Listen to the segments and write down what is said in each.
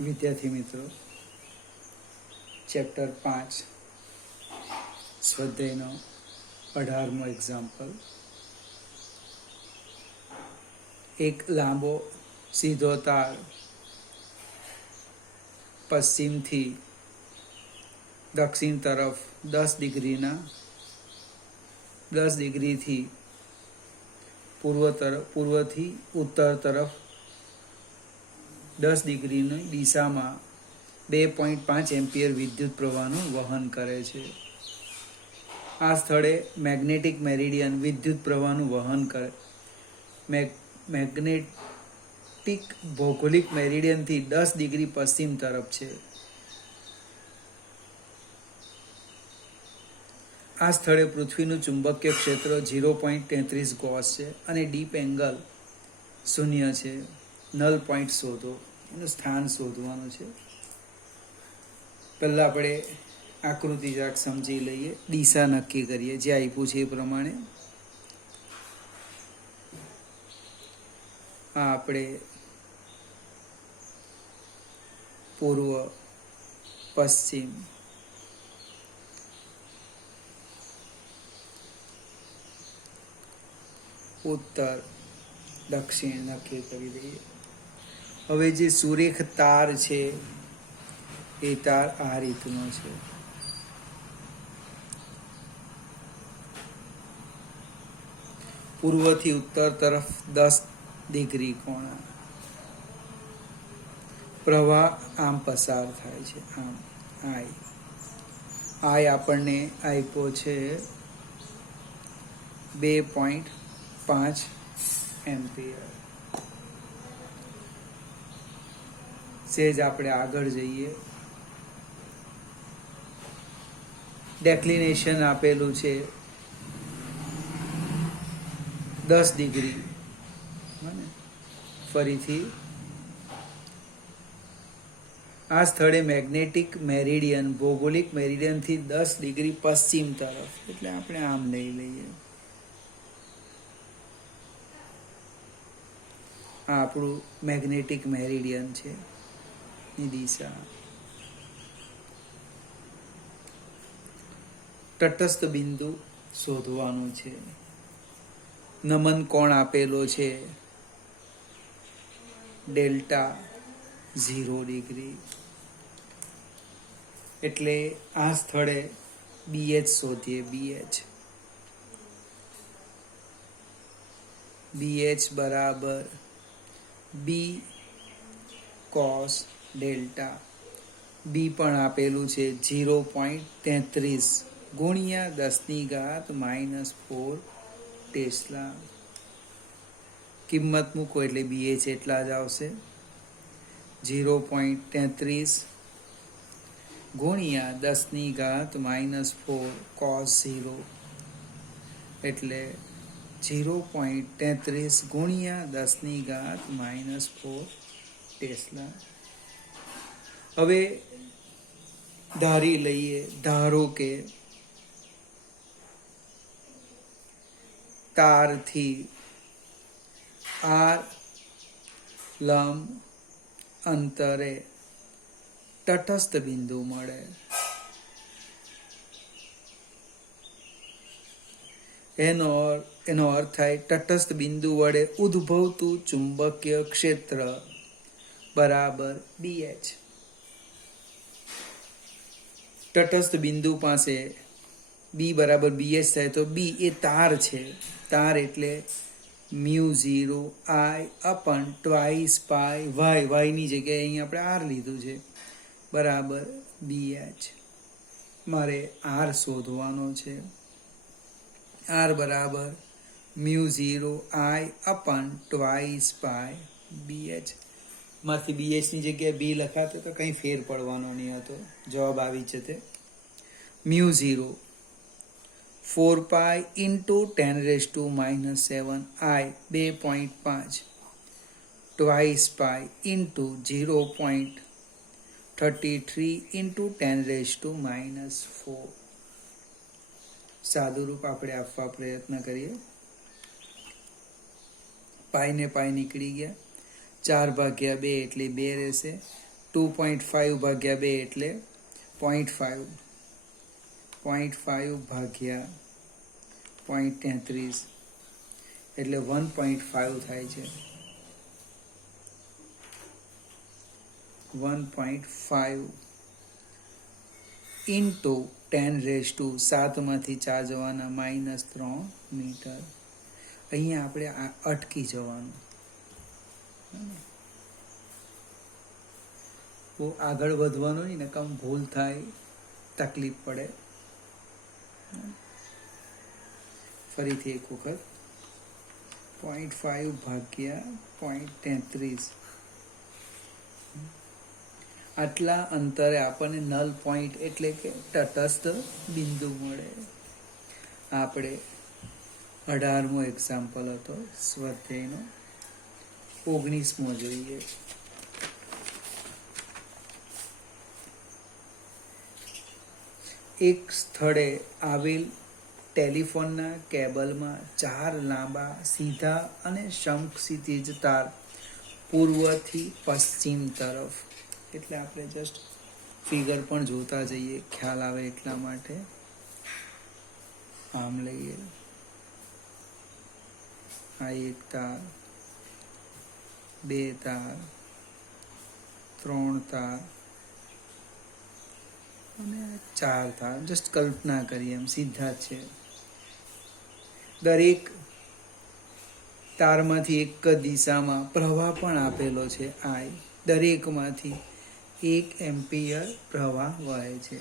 વિદ્યાર્થી મિત્રો, chapter 5 સ્વાધ્યાયનો 18મો example. એક લાંબો સીધો તાર પશ્ચિમથી દક્ષિણ તરફ 10 ડિગ્રીથી પૂર્વથી ઉત્તર તરફ 10 ડિગ્રીની દિશામાં 2.5 એમ્પિયર વિદ્યુત પ્રવાહનું વહન કરે છે. આ સ્થળે મેગ્નેટિક મેરિડિયન વિદ્યુત પ્રવાહનું વહન કરે. મેગ્નેટિક ભૌગોલિક મેરિડિયનથી 10 ડિગ્રી પશ્ચિમ તરફ છે. આ સ્થળે પૃથ્વીનું ચુંબકીય ક્ષેત્ર 0.33 ગોસ છે અને ડીપ એંગલ 0 છે. નલ પોઈન્ટ શોધો, એનું સ્થાન શોધવાનું છે. પહેલાં આપણે આકૃતિ જરાક સમજી લઈએ, દિશા નક્કી કરીએ જે આપ્યું છે એ પ્રમાણે. આ આપણે પૂર્વ, પશ્ચિમ, ઉત્તર, દક્ષિણ નક્કી કરી દઈએ. હવે જે સુરેખ તાર છે એ તાર આ રીતનો છે. પૂર્વથી ઉત્તર તરફ 10 ડિગ્રી કોણ. પ્રવાહ આમ પસાર થાય છે, આમ આઈ આપણને આપ્યો છે 2.5 એમ્પિયર. સેજ આપણે આગળ જઈએ. ડેક્લિનેશન આપેલું છે 10 ડિગ્રી. ફરીથી આ સ્થળે મેગ્નેટિક મેરિડિયન ભૌગોલિક મેરિડિયનથી 10 ડિગ્રી પશ્ચિમ તરફ, એટલે આપણે આમ લઈ લઈએ. આ આપણું મેગ્નેટિક મેરિડિયન છે ની દિશા. તટસ્થ બિંદુ શોધવાનું છે. નમન કોણ આપેલો છે ડેલ્ટા 0 ડિગ્રી, એટલે આ સ્થળે BH શોધીએ. BH બરાબર B cos ડેલ્ટા. બી પણ આપેલું છે 0.33 ગુણ્યા 10⁻⁻4 ટેસ્લા. કિંમત મૂકો એટલે BH એટલા જ આવશે. 0.33 ગુણ્યા 10⁻⁻4 cos 0 એટલે 0.33 ગુણ્યા 10⁻⁻4 ટેસ્લા. હવે ધારી લઈએ, ધારો કે તારથી R લંબ અંતરે તટસ્થ બિંદુ મળે. એનો અર્થ થાય તટસ્થ બિંદુ વડે ઉદ્ભવતું ચુંબકીય ક્ષેત્ર બરાબર BH. તટસ્થ બિંદુ પાસે B બરાબર BH થાય તો B એ તાર છે. તાર એટલે μ0 I અપન 2 પાઈ y ની જગ્યાએ અહીં આપણે R લીધું છે બરાબર BH. મારે R શોધવાનો છે. R બરાબર μ0 I અપન 2 પાઈ BH. માંથી BH ની જગ્યાએ B લખાતો તો કંઈ ફેર પડવાનો નહીં હતો, જવાબ આવી જતે. μ0 4 પાઈ into 10⁻⁻7 I 2.5 2 pi into 0.33 into 10⁻⁻4. સાદું રૂપ આપણે આપવા પ્રયત્ન કરીએ. પાઈ ને પાઈ નીકળી ગયા, 4/2 એટલે 2 રહેશે. 2.5 ભાગ્યા 2 એટલે 0.5. 0.5 ભાગ્યા 0.33 એટલે 1.5 થાય છે. 1.5 ઇન્ટુ 10⁻⁷ માંથી 4 જવાના -3 મીટર. અહીંયા આપણે અટકી જવાનું. બહુ આગળ વધવાનું નહીં ને, કામ ભૂલ થાય, તકલીફ પડે. ફરીથી એક વખત 0.5 ભાગ્યા 0.33. આટલા અંતરે આપણને નલ પોઈન્ટ એટલે કે તટસ્થ બિંદુ મળે. આપણે 18મો એક્ઝામ્પલ હતો સ્વાધ્યાયનો. 19મો જોઈએ. એક સ્થળે આવેલ ટેલિફોનના કેબલમાં 4 લાંબા સીધા અને સમક્ષિતિજ તાર પૂર્વથી પશ્ચિમ તરફ. એટલે આપણે જસ્ટ ફિગર પણ જોતા જઈએ, ખ્યાલ આવે એટલા માટે. આમ લઈએ, આ એક તાર, 2 તાર, 3 તાર અને 4 તાર. જસ્ટ કલ્પના કરીએ, એમ સીધા છે. દરેક તારમાંથી એક જ દિશામાં પ્રવાહ પણ આપેલો છે I. દરેકમાંથી 1 એમ્પિયર પ્રવાહ વહે છે.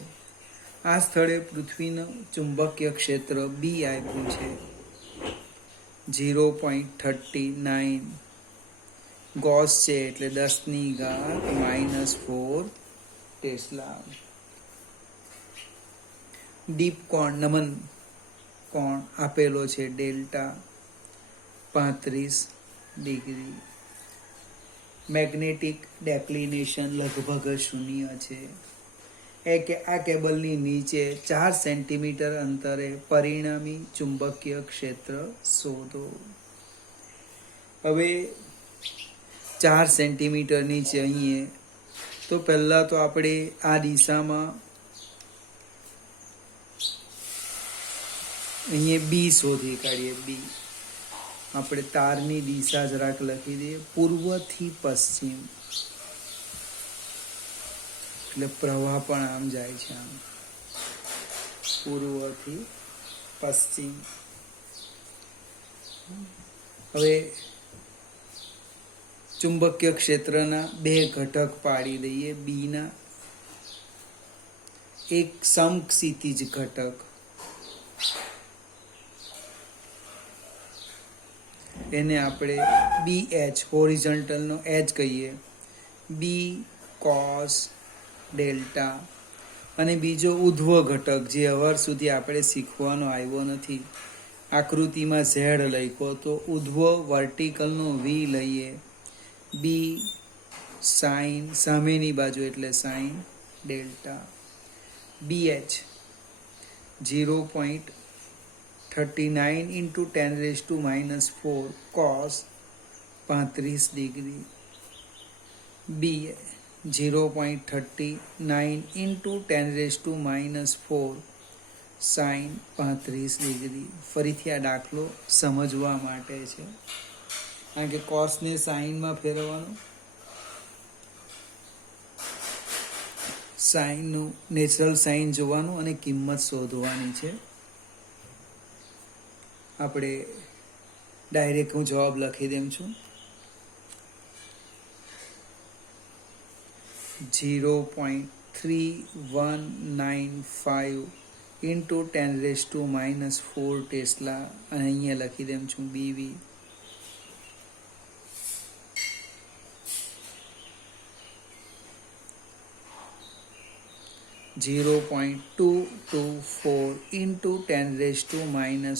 આ સ્થળે પૃથ્વીનું ચુંબકીય ક્ષેત્ર B આપ્યું છે 0.39 ગોસ છે, એટલે 10⁻⁻⁴ ટેસ્લા. ડીપ કોણ, નમન કોણ આપેલો છે ડેલ્ટા 35 ડિગ્રી. મેગ્નેટિક ડેક્લિનેશન લગભગ 0 છે. આ કેબલની નીચે 4 સેન્ટીમીટર અંતરે પરિણામી ચુંબકીય ક્ષેત્ર શોધો. હવે 4 સેન્ટીમીટર નીચે અહીંયા, તો પહેલા તો આપણે આ દિશામાં અહીંયા B શોધી કાઢીએ. B આપણે તારની દિશા જરાક લખી દઈએ, પૂર્વથી પશ્ચિમ. એટલે પ્રવાહ પણ આમ જાય છે, આમ પૂર્વથી પશ્ચિમ. હવે ચુંબકીય ક્ષેત્રના 2 ઘટક પાડી દઈએ. બીના એક સમક્ષિતિજ ઘટક, એને આપણે BH હોરિઝોન્ટલનો H કહીએ, B cos ડેલ્ટા. અને બીજો ઉધ્વ ઘટક, જે હવાર સુધી આપણે શીખવાનો આવ્યો નથી. આકૃતિમાં Z લખ્યો, તો ઉધ્વ વર્ટિકલનો V લઈએ, B સાઇન સામેની બાજુ એટલે sine delta. BH 0.39 into 10⁻⁴ cos 35 degree. B 0.39 into 10⁻⁴ sine 35 degree. ફરીથી આ દાખલો સમજવા માટે છે, કારણ કે કોસને સાઇનમાં ફેરવવાનું. સાઇનનું નેચરલ સાઇન જોવાનું અને કિંમત શોધવાની છે. આપણે ડાયરેક્ટ હું જવાબ લખી દઉં છું. 0.3195 ઇન્ટુ 10⁻⁴ ટેસ્લા. અને અહીંયા લખી દઉં છું BV. 0.224 into 10⁻⁴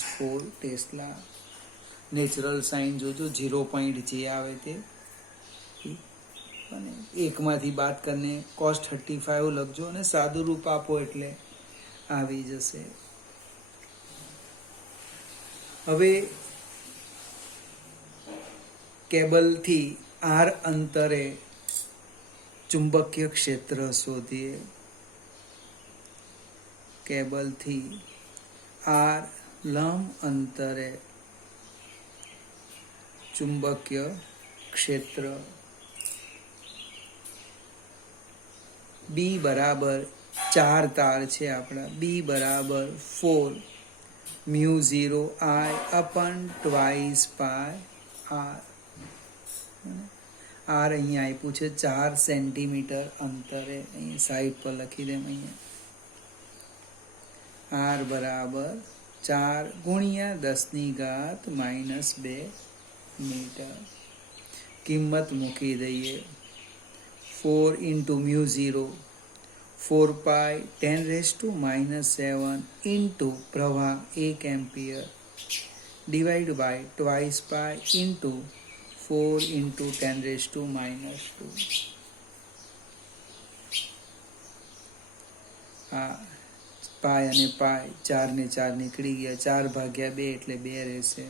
tesla. Natural sine જોજો, 0 પોઈન્ટ જે આવે તે, અને એકમાંથી બાદ કરીને cos 35 લખજો અને સાદું રૂપ આપો એટલે આવી જશે. હવે કેબલથી R અંતરે ચુંબકીય ક્ષેત્ર શોધીએ. કેબલથી આર લંબ અંતરે ચુંબકીય ક્ષેત્ર બી બરાબર 4 તાર છે આપણા. બી બરાબર 4 મ્યુ 0 આઈ અપન ટ્વાઇસ પાય આર. આર અહીંયા આપ્યું છે 4 સેન્ટીમીટર અંતરે. અહીં સાઈડ પર લખી દેમ. અહીંયા આર બરાબર 4 ગુણ્યા 10⁻² મીટર. કિંમત મૂકી દઈએ. 4 into મ્યુ 0 4 પાય 10⁻⁷ into પ્રવાહ 1 ampere divide by twice pi into 4 into 10⁻². આ પાય અને પાય 4 ને 4 નીકળી ગયા. 4/2 એટલે 2 રહેશે.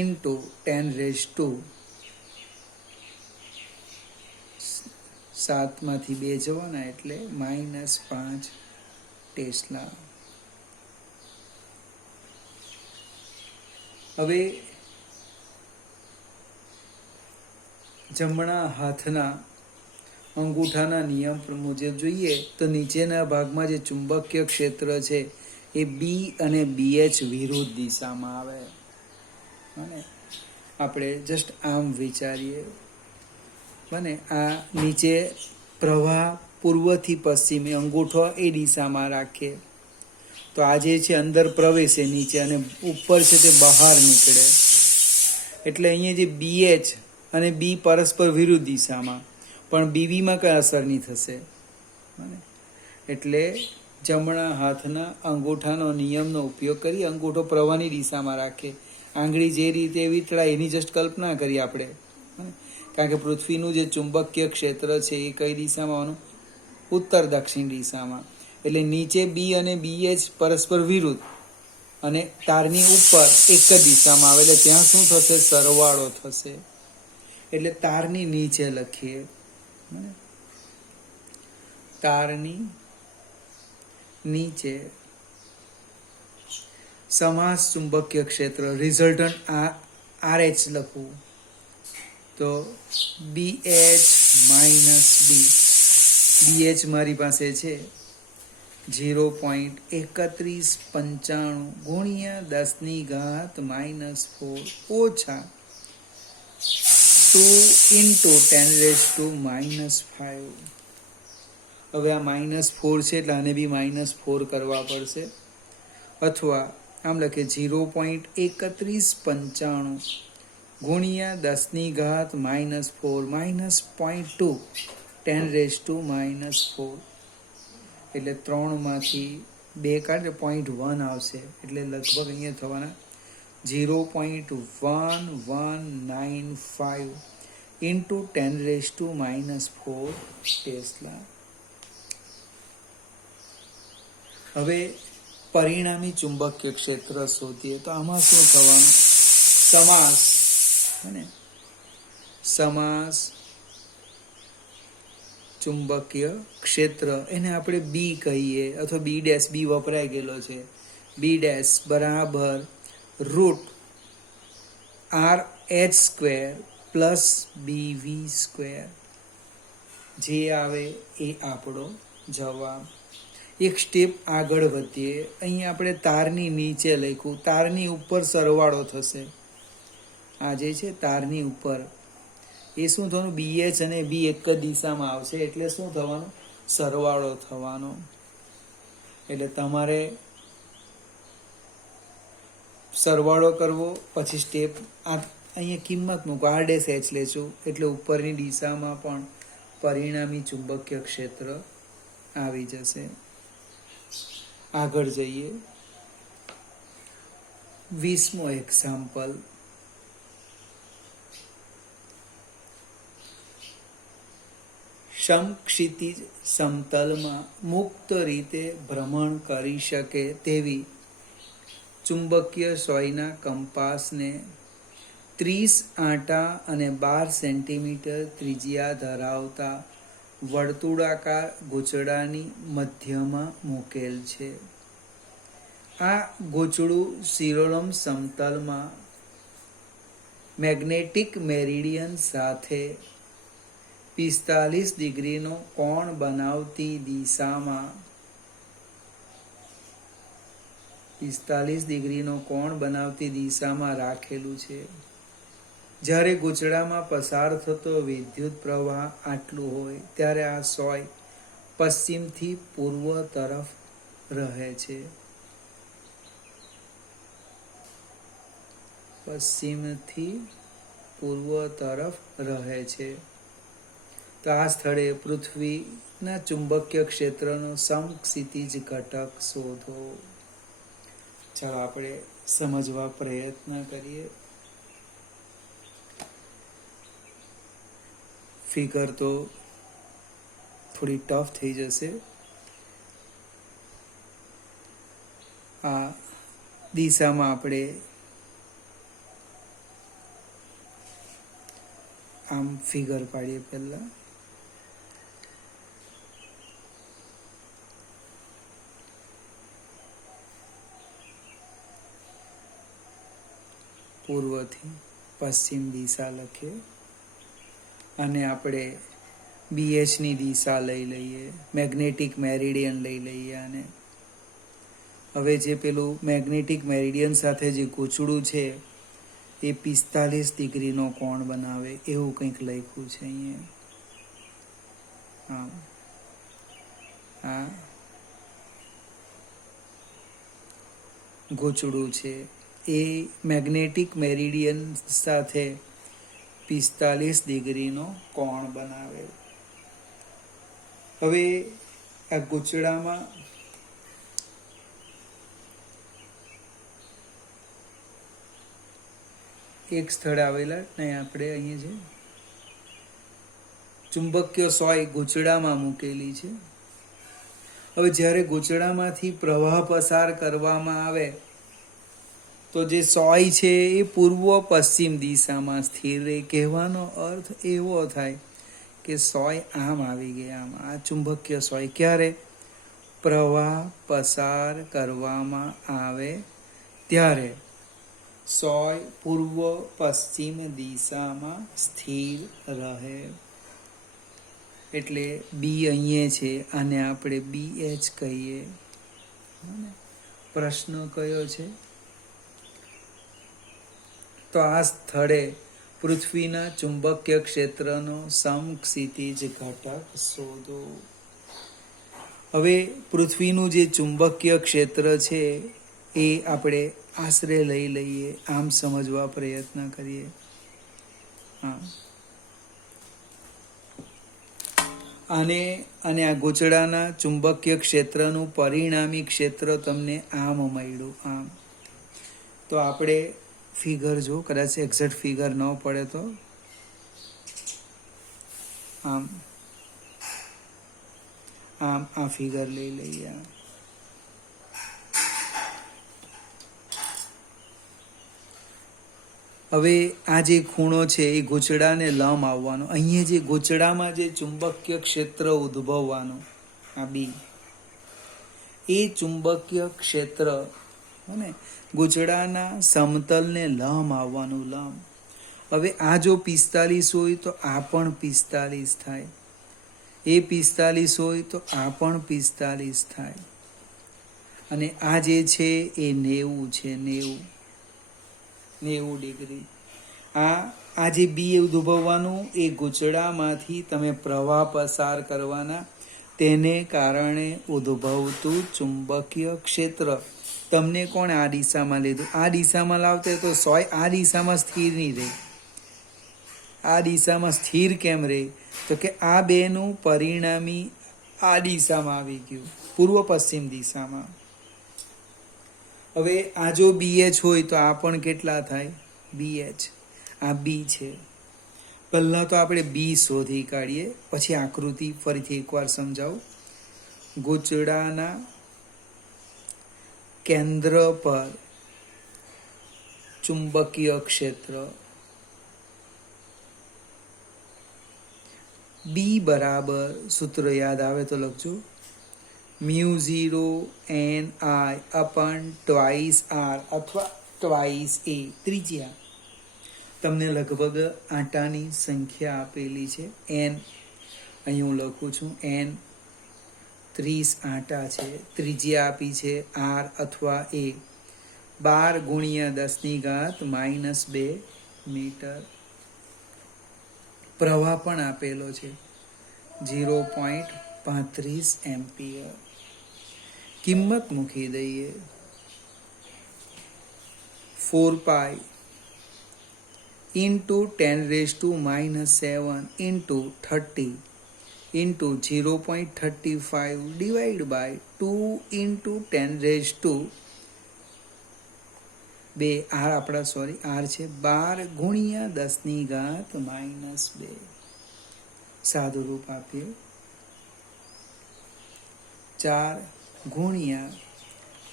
into 10⁻7 માંથી 2 જવાના એટલે -5 ટેસ્લા. હવે જમણા હાથના અંગૂઠાના નિયમ મુજબ જોઈએ તો નીચેના ભાગમાં જે ચુંબકીય ક્ષેત્ર છે એ બી અને બીએચ વિરુદ્ધ દિશામાં આવે. અને આપણે જસ્ટ આમ વિચારીએ. બને આ નીચે પ્રવાહ પૂર્વથી પશ્ચિમે અંગૂઠો એ દિશામાં રાખીએ તો આ જે છે અંદર પ્રવેશે નીચે અને ઉપર છે તે બહાર નીકળે. એટલે અહીંયા જે બીએચ અને બી પરસ્પર વિરુદ્ધ દિશામાં, પણ બીવીમાં કઈ અસર નહીં થશે. એટલે જમણા હાથના અંગૂઠાનો નિયમનો ઉપયોગ કરી અંગૂઠો પ્રવાહની દિશામાં રાખે. આંગળી જે રીતે વીંટળાય એની જસ્ટ કલ્પના કરી આપણે. કારણ કે પૃથ્વીનું જે ચુંબકીય ક્ષેત્ર છે એ કઈ દિશામાં? ઉત્તર દક્ષિણ દિશામાં. એટલે નીચે બી અને બીએચ પરસ્પર વિરુદ્ધ અને તારની ઉપર એક જ દિશામાં આવે. એટલે ત્યાં શું થશે? સરવાળો થશે. એટલે તારની નીચે લખીએ. તારની નીચે સમાસ ચુંબકીય ક્ષેત્ર રિઝલ્ટન્ટ RH લખવું તો BH માઇનસ બી. BH મારી પાસે છે 0.3195 ગુણ્યા 10⁻⁻4 ઓછા 2 into 10⁻⁵. હવે આ -4 છે એટલે આને બી -4 કરવા પડશે. અથવા આમ લખે 0.3195 ગુણ્યા 10⁻⁻4 -0.2 10⁻⁴. એટલે 3 માંથી 2 કાઢે 0.1 આવશે. એટલે લગભગ અહીંયા થવાના 0.1195 into 10⁻⁴ ટેસ્લા. હવે પરિણામી ચુંબકીય ક્ષેત્ર શોધીએ તો આમાં શું થવાનું? સમાસ સમાસ ચુંબકીય ક્ષેત્ર એને આપણે બી કહીએ અથવા બી ડેશ. બી વપરાઈ ગયેલો છે. બી ડેશ બરાબર √RH² પ્લસ BV². જે આવે એ આપણો જવાબ. એક સ્ટેપ આગળ વધીએ. અહીં આપણે તારની નીચે લખ્યું. તારની ઉપર સરવાળો થશે. આ જે છે તારની ઉપર એ શું થવાનું? BH અને બી એક જ દિશામાં આવશે. એટલે શું થવાનું? સરવાળો થવાનો. એટલે તમારે સરવાળો કરવો. પછી સ્ટેપ અહીંયા કિંમત મૂકો. R' લેશું એટલે ઉપરની દિશામાં પણ પરિણામી ચુંબકીય ક્ષેત્ર આવી જશે. આગળ જઈએ. 20મો એક્ઝામ્પલ. સમક્ષિતિજ સમતલમાં મુક્ત રીતે ભ્રમણ કરી શકે તેવી ચુંબકીય સોયના કંપાસને 30 આંટા અને 12 સેન્ટીમીટર ત્રિજ્યા ધરાવતા વર્તુળાકાર ગૂંચળાની મધ્યમાં મૂકેલ છે. આ ગૂંચળું શિરોલમ સમતલમાં મેગ્નેટિક મેરિડિયન સાથે 45 ડિગ્રીનો કોણ બનાવતી દિશામાં 45 ડિગ્રીનો કોણ બનાવતી દિશામાં રાખેલું છે. જ્યારે ગૂંચળામાં પસાર થતો વિદ્યુત પ્રવાહ આટલું હોય ત્યારે આ સોય પશ્ચિમથી પૂર્વ તરફ રહે છે. પશ્ચિમથી પૂર્વ તરફ રહે છે. તો આ સ્થળે પૃથ્વીના ચુંબકીય ક્ષેત્રનો સમક્ષિતિજ ઘટક શોધો. ચાલો આપણે સમજવા પ્રયત્ન કરીએ. ફિગર તો થોડી ટફ થઈ જશે. આ દિશામાં આપણે આમ ફિગર પાડીએ. પહેલા પૂર્વથી પશ્ચિમ દિશા લખીએ અને આપણે BHની દિશા લઈ લઈએ, મેગ્નેટિક મેરિડિયન લઈ લઈએ. અને હવે જે પેલું મેગ્નેટિક મેરિડિયન સાથે જે ગૂંચળું છે એ 45 ડિગ્રીનો કોણ બનાવે એવું કંઈક લખ્યું છે અહીંયા. આ ગૂંચળું છે એ મેગ્નેટિક મેરિડિયન સાથે 45 ડિગ્રીનો કોણ બનાવે. હવે આ ગૂંચળામાં એક સ્થળ આવેલા ને આપણે અહીંયા છે ચુંબકીય સોય ગૂંચળામાં મૂકેલી છે. હવે જ્યારે ગૂંચળામાંથી પ્રવાહ પસાર કરવામાં આવે તો જે સોય છે એ પૂર્વ પશ્ચિમ દિશામાં સ્થિર રહે. કહેવાનો અર્થ એવો થાય કે સોય આમ આવી ગઈ, આમ. આ ચુંબકીય સોય ક્યારે પ્રવાહ પસાર કરવામાં આવે ત્યારે સોય પૂર્વ પશ્ચિમ દિશામાં સ્થિર રહે. એટલે બી અહીંયા છે, આને આપણે BH કહીએ. પ્રશ્ન કયો છે? તો આ સ્થળે પૃથ્વીના ચુંબકીય ક્ષેત્રનો સમક્ષિતિજ ઘટક શોધો. હવે પૃથ્વીનું જે ચુંબકીય ક્ષેત્ર છે એ આપણે આશરે લઈ લઈએ, આમ સમજવા પ્રયત્ન કરીએ. હા, અને આ ગૂંચળાના ચુંબકીય ક્ષેત્રનું પરિણામી ક્ષેત્ર તમને આમ મળ્યું, આમ. તો આપણે ફિગર જો કદાચ એક્ઝેક્ટ ફિગર ન પડે તો આમ આ ફિગર લઈ લઈએ. હવે આ જે ખૂણો છે એ ગૂંચળાને લંબ આવવાનો. અહીંયા જે ગૂંચળામાં જે ચુંબકીય ક્ષેત્ર ઉદ્ભવવાનું આ બી, એ ચુંબકીય ક્ષેત્ર ને ગૂંચળાના સમતલને લંબ આવવાનું, લંબ. હવે આ જો 45 હોય તો આ પણ 45 થાય, એ 45 હોય તો આ પણ 45 થાય, અને આ જે છે એ 90 છે, 90 ડિગ્રી. આ જે બી ઉદ્ભવવાનું એ ગૂંચળામાંથી તમે પ્રવાહ પસાર કરવાના, તેને કારણે ઉદ્ભવતું ચુંબકીય ક્ષેત્ર તમને કોણ આ દિશામાં લીધું? આ દિશામાં લાવતે તો સોય આ દિશામાં સ્થિર નહીં રહે. આ દિશામાં સ્થિર કેમ રહે? તો કે આ બેનું પરિણામી આ દિશામાં આવી ગયું, પૂર્વ પશ્ચિમ દિશામાં. હવે આ જો BH હોય તો આ પણ કેટલા થાય? BH. આ બી છે. પહેલાં તો આપણે બી શોધી કાઢીએ, પછી આકૃતિ ફરીથી એકવાર સમજાવું. ગૂંચળાના કેન્દ્ર પર ચુંબકીય ક્ષેત્ર બી બરાબર સૂત્ર યાદ આવે તો લખજો μ0 ni અપન ટ્વાઇસ આર અથવા ટ્વાઇસ એ ત્રિજ્યા. તમને લગભગ આંટાની સંખ્યા આપેલી છે n. અહીં હું લખું છું n 30 આંટા છે. ત્રિજ્યા આપી છે r અથવા a. 12 × 10⁻² મીટર. પ્રવાહ પણ આપેલો છે 0.35 એમ્પિયર. કિંમત મૂકી દઈએ 4π into 10⁻⁷ into 30 into 0.35 divided by 2 into 10⁻². r આપણા r છે 12 × 10⁻². સાદું રૂપ આપીએ 4 ×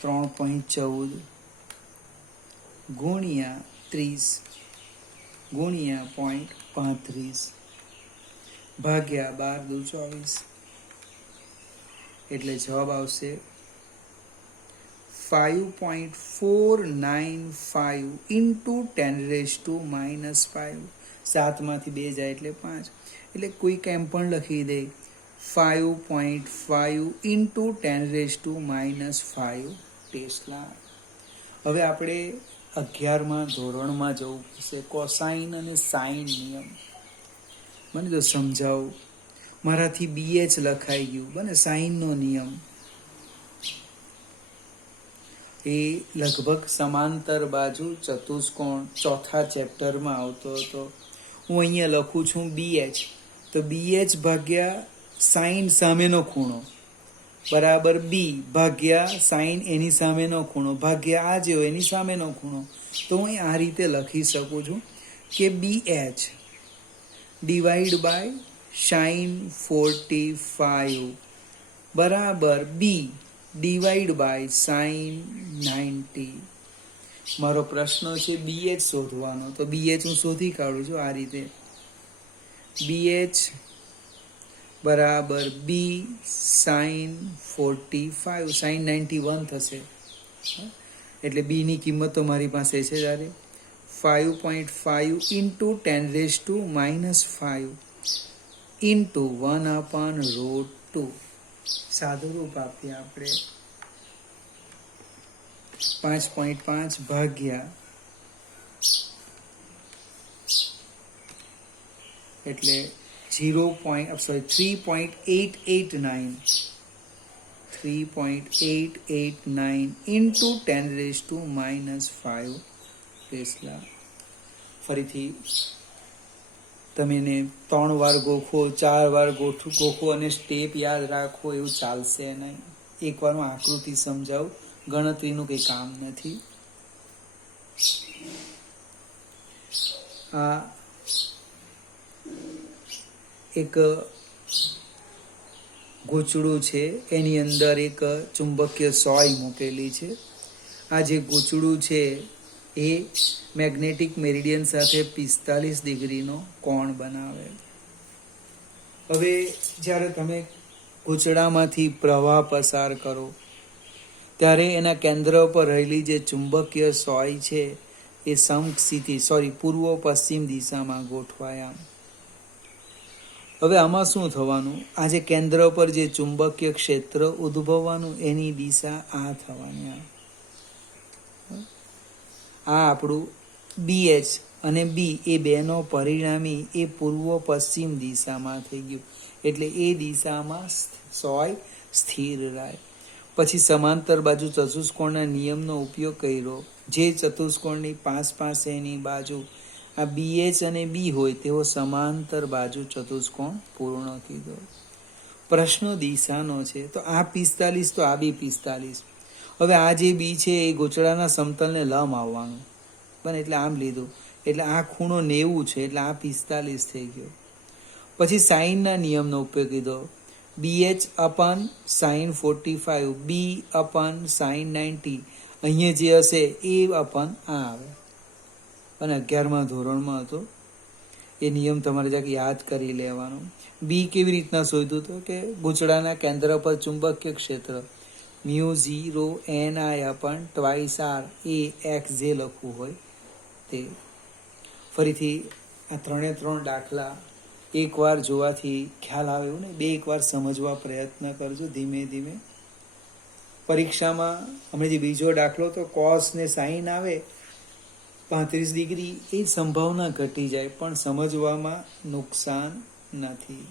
3.14 ગુણ્યા 30 ગુણ્યા 0.35 ભાગ્યા 12 × 24 એટલે જવાબ આવશે 5.495 into 10⁻⁵. 7 માંથી 2 જાય એટલે 5. એટલે કોઈ કેમ પણ લખી દે 5.5 into 10⁻⁵ ટેસ્લા. હવે આપણે 11મા ધોરણમાં જવું પડશે. કોસાઇન અને સાઇન નિયમ મને તો સમજાવું. મારાથી BH લખાઈ ગયું બને. સાઇનનો નિયમ એ લગભગ સમાંતર બાજુ ચતુષ્કોણ ચોથા ચેપ્ટરમાં આવતો હતો. હું અહીંયા લખું છું BH. તો BH ભાગ્યા સાઇન સામેનો ખૂણો બરાબર B ભાગ્યા સાઇન એની સામેનો ખૂણો ભાગ્યા આ જેવો એની સામેનો ખૂણો. તો હું આ રીતે લખી શકું છું કે BH ડિવાઈડ બાય સાઇન 45 બરાબર B ડિવાઈડ બાય સાઇન 90. મારો પ્રશ્ન છે BH શોધવાનો. તો BH હું શોધી કાઢું છું આ રીતે. BH બરાબર B સાઇન 45 સાઇન 91 થશે. એટલે B ની કિંમત તો મારી પાસે છે ત્યારે 5.5 into 10⁻⁵ into 1/√2. સાદું રૂપ આપીએ આપણે 5.5 ભાગ્યા એટલે 3.889 into 10⁻⁵ ટેસ્લા. ફરીથી તમે 3 વાર ગોખો 4 વાર ગોખો અને સ્ટેપ યાદ રાખો એવું ચાલશે નહીં. એકવાર હું આકૃતિ સમજાવું. ગણતરીનું કંઈ કામ નથી. આ એક ગૂંચળું છે. એની અંદર એક ચુંબકીય સોય મૂકેલી છે. આ જે ગૂંચળું છે એ મેગ્નેટિક મેરિડિયન સાથે 45 ડિગ્રીનો કોણ બનાવે. હવે જ્યારે તમે ગૂંચળામાંથી પ્રવાહ પસાર કરો ત્યારે એના કેન્દ્ર પર રહેલી જે ચુંબકીય સોય છે એ પૂર્વ પશ્ચિમ દિશામાં ગોઠવાયા. હવે આમાં શું થવાનું? આ જે કેન્દ્ર પર જે ચુંબકીય ક્ષેત્ર ઉદ્ભવવાનું એની દિશા આ થવાની. આ આપણું BH અને B એ બેનો પરિણામી એ પૂર્વ પશ્ચિમ દિશામાં થઈ ગયું. એટલે એ દિશામાં સોય સ્થિર રહે. પછી સમાંતર બાજુ ચતુષ્કોણના નિયમનો ઉપયોગ કર્યો. જે ચતુષ્કોણની પાસેની બાજુ આ BH અને B હોય તેવો સમાંતર બાજુ ચતુષ્કોણ પૂર્ણ કીધો. પ્રશ્ન દિશાનો છે. તો આ 45 તો આ બી 45. હવે આ જે B છે એ ગોચડાના સમતલને લંબ આવવાનું બને એટલે આમ લીધું. એટલે આ ખૂણો 90 છે એટલે આ 45 થઈ ગયો. પછી સાઇનના નિયમનો ઉપયોગ કીધો. BH upon sine 45 B upon sine 90. અહીંયા જે હશે એ અપન આ આવે અને 11મા ધોરણમાં હતો. એ નિયમ તમારે જરાક યાદ કરી લેવાનો. બી કેવી રીતના શોધ્યું હતું કે ગૂંચળાના કેન્દ્ર પર ચુંબકીય ક્ષેત્ર μ0NI/2R એ એક્સ જે લખવું હોય તે. ફરીથી આ 3 દાખલા એકવાર જોવાથી ખ્યાલ આવે એવું ને, 2 વાર સમજવા પ્રયત્ન કરજો ધીમે ધીમે. પરીક્ષામાં હમણાં જે બીજો દાખલો તો કોસ ને સાઈન આવે 35 ડિગ્રી, એ સંભાવના ઘટી જાય પણ સમજવામાં નુકસાન નથી.